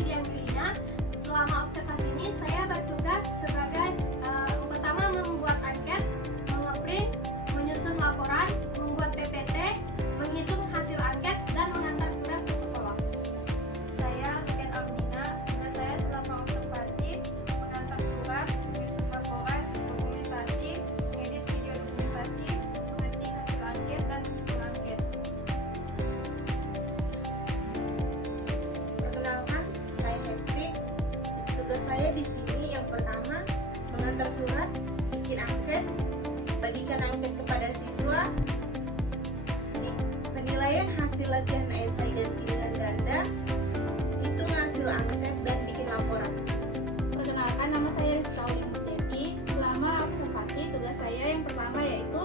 Widiangrina. Selama observasi ini saya bertugas sebagai pertama membuat angket, mengeprint, menyusun laporan, membuat PPT, menghitung hasil angket, dan mengantar surat ke sekolah. Saya Liken Aldina. Tugas saya selama observasi mengantar surat, menyusun laporan, dokumentasi, mengedit video dokumentasi, mengetik hasil angket, dan menghitung angket. Perkenalkan, saya Hestri. Tugas saya di sini yang pertama mengantar surat, bikin angket, bagikan angket kepada siswa, penilaian hasil latihan esai dan pilihan ganda, hitung hasil angket dan bikin laporan. Perkenalkan, nama saya Rizka Ulimuteti. Selama observasi, tugas saya yang pertama yaitu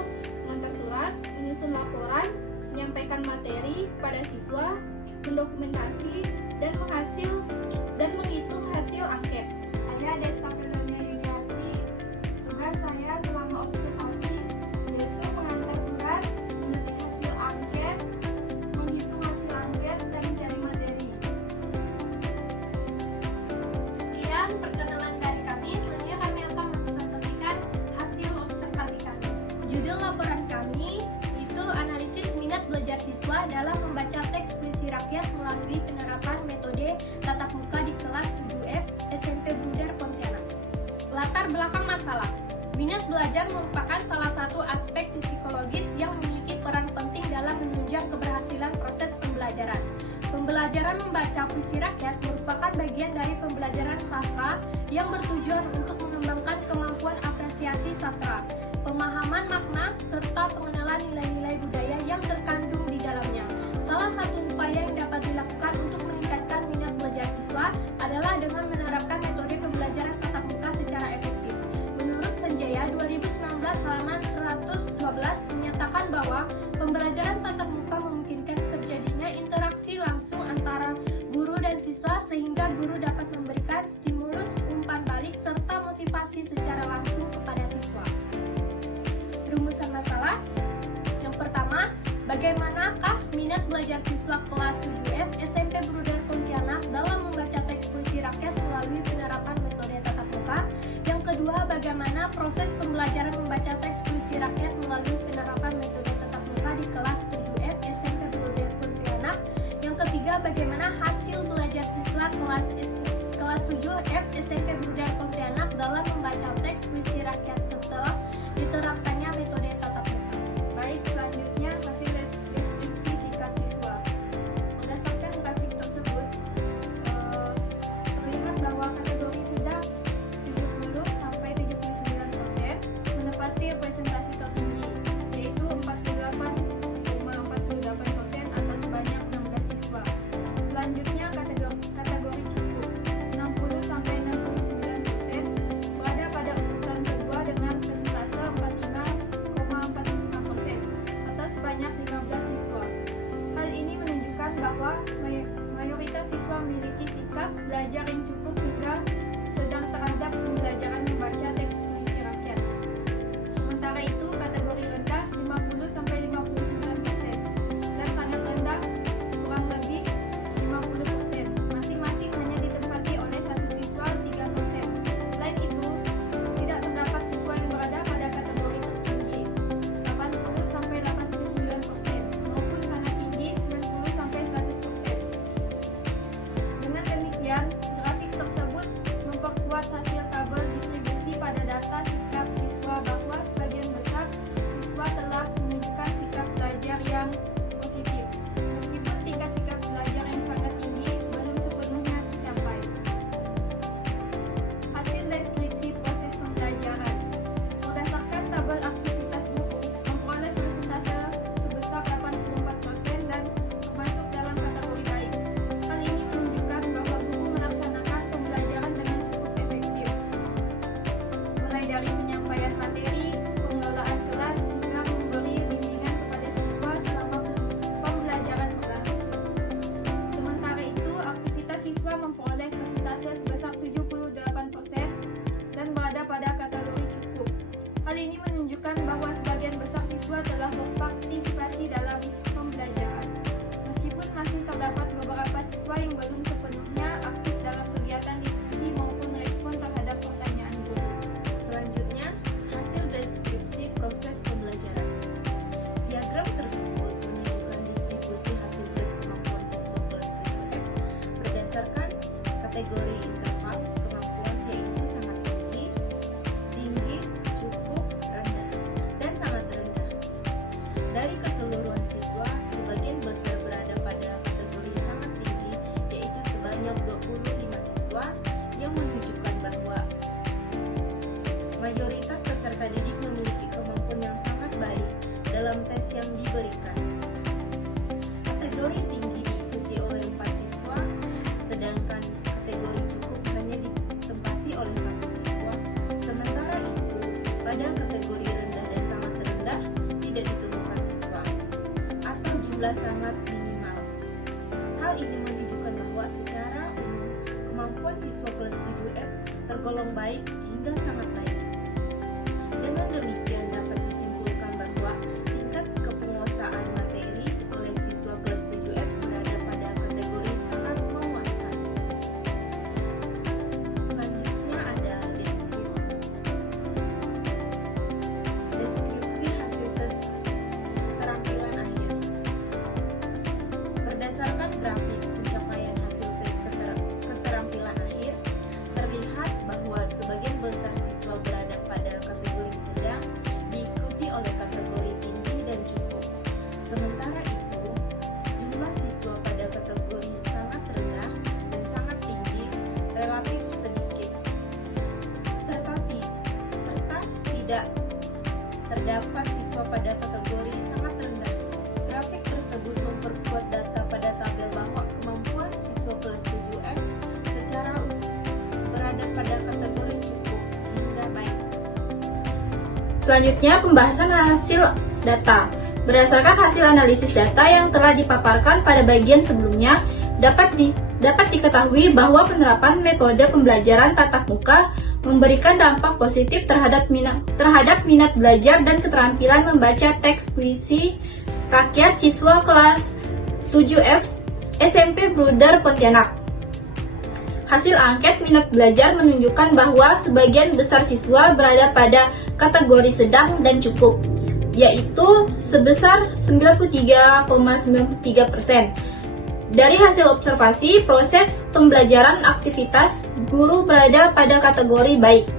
mengantar surat, menyusun laporan, menyampaikan materi kepada siswa, mendokumentasi, dan menghitung hasil angket. Saya Deska Filonia Yuniarti. Tugas saya selama observasi yaitu mengantar surat, mengetik hasil angket, menghitung hasil angket, dan mencari materi. Sekian perkenalan dari kami. Selanjutnya kami akan mempresentasikan hasil observasi kami. Judul laporan kami itu analisis minat belajar siswa dalam membaca teks puisi rakyat melalui penerapan metode tatap muka di kelas 7F SMP Bruder Pontianak. Latar belakang masalah. Minat belajar merupakan salah satu aspek psikologis yang memiliki peran penting dalam menunjang keberhasilan proses pembelajaran. Pembelajaran membaca puisi rakyat merupakan bagian dari pembelajaran sastra yang bertujuan untuk mengembangkan kemampuan apresiasi sastra, pemahaman makna, serta pengenalan nilai-nilai budaya yang terkandung di dalamnya. Salah satu upaya yang dapat dilakukan untuk meningkatkan minat belajar siswa adalah dengan menerapkan metode pembelajaran tatap muka secara efektif. Menurut Sanjaya 2019 halaman 112 menyatakan bahwa pembelajaran tatap muka memungkinkan terjadinya interaksi langsung antara guru dan siswa sehingga guru dapat memberikan stimulus umpan balik serta motivasi secara langsung kepada siswa. Rumusan masalah. Yang pertama, bagaimanakah minat belajar siswa kelas 7F SMP Bruder Pontianak dalam membaca teks puisi rakyat melalui penerapan metode tatap muka? Yang kedua, bagaimana proses pembelajaran membaca teks puisi rakyat melalui penerapan metode tatap muka di kelas 7F SMP Bruder Pontianak? Yang ketiga, bagaimana hasil belajar siswa kelas 7F SMP Bruder Pontianak dalam membaca teks puisi rakyat setelah diterapkannya metode tatap muka? Baik, selanjutnya hasil deskripsi sikap siswa. Berdasarkan grafik tersebut, terlihat bahwa kategori sedang 70-79% menepati presentasi tertinggi, yaitu 48,48% atau sebanyak 16 siswa. Selanjutnya kategori cukup 60-69% berada pada urutan kedua dengan presentase 45,45% atau sebanyak 15 siswa. Hal ini menunjukkan bahwa mayoritas siswa memiliki sikap belajar yang cukup hingga sedang terhadap pembelajaran membaca teks puisi rakyat. Sementara itu, kategori rendah 50-59% dan sangat rendah kurang lebih 50%. Masing-masing hanya ditempati oleh satu siswa 3%. Selain itu, tidak terdapat siswa yang berada pada kategori tertinggi 80-89% maupun sangat tinggi 90-100%. Dengan demikian, grafik Dari keseluruhan siswa, sebagian besar berada pada kategori sangat tinggi, yaitu sebanyak 25 siswa, yang menunjukkan bahwa mayoritas peserta didik memiliki kemampuan yang sangat baik dalam tes yang diberikan. Kategori tinggi diikuti oleh 4 siswa, sedangkan kategori cukup hanya ditempati oleh 1 siswa. Sementara itu, pada kategori rendah dan sangat rendah tidak ditemukan siswa, atau jumlah sangat minimal. Hal ini menunjukkan bahwa secara umum kemampuan siswa kelas 7F tergolong baik hingga sangat baik. Dengan demikian dapat disimpulkan bahwa tingkat kepenguasaan materi oleh siswa kelas 7F berada pada kategori sangat memuaskan. Selanjutnya ada deskripsi hasil tes keterampilan akhir. Berdasarkan grafik pencapaian hasil tes keterampilan akhir, terlihat bahwa sebagian besar siswa berada pada kategori sedang, diikuti oleh kategori tinggi dan cukup. Sementara itu, jumlah siswa pada kategori sangat rendah dan sangat tinggi relatif sedikit, serta tidak terdapat siswa pada kategori sangat rendah. Grafik tersebut memperkuat data pada tabel bahwa kemampuan siswa kelas 7F secara berada pada kategori cukup hingga baik. Selanjutnya, pembahasan hasil data. Berdasarkan hasil analisis data yang telah dipaparkan pada bagian sebelumnya, dapat diketahui bahwa penerapan metode pembelajaran tatap muka memberikan dampak positif terhadap minat belajar dan keterampilan membaca teks puisi rakyat siswa kelas 7F SMP Bruder Pontianak. Hasil angket minat belajar menunjukkan bahwa sebagian besar siswa berada pada kategori sedang dan cukup, yaitu sebesar 93,93%. Dari hasil observasi, proses pembelajaran aktivitas guru berada pada kategori baik,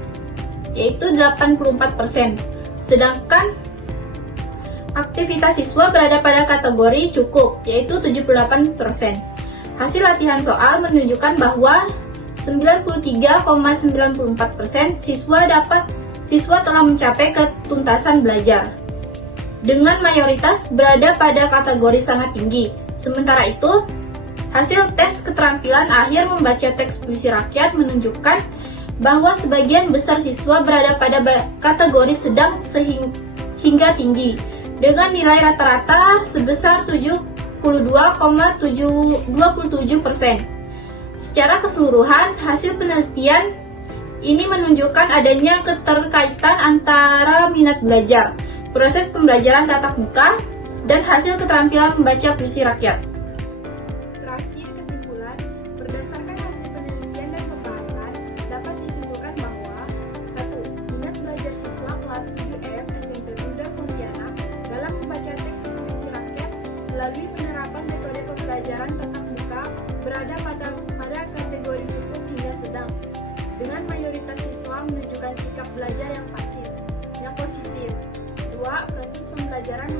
yaitu 84%. Sedangkan aktivitas siswa berada pada kategori cukup, yaitu 78%. Hasil latihan soal menunjukkan bahwa 93,94% siswa telah mencapai ketuntasan belajar, dengan mayoritas berada pada kategori sangat tinggi. Sementara itu, hasil tes keterampilan akhir membaca teks puisi rakyat menunjukkan bahwa sebagian besar siswa berada pada kategori sedang hingga tinggi, dengan nilai rata-rata sebesar 72,27%. Secara keseluruhan, hasil penelitian ini menunjukkan adanya keterkaitan antara minat belajar, proses pembelajaran tatap muka, dan hasil keterampilan membaca puisi rakyat. Terakhir, kesimpulan, berdasarkan hasil penelitian dan pembahasan, dapat disimpulkan bahwa 1. Minat belajar siswa kelas 7F SMP Bruder Pontianak dalam membaca teks puisi rakyat melalui penerapan metode pembelajaran tatap muka berada pada kategori cukup hingga sedang, dengan mayoritas siswa menunjukkan sikap belajar yang positif. 2. Proses pembelajaran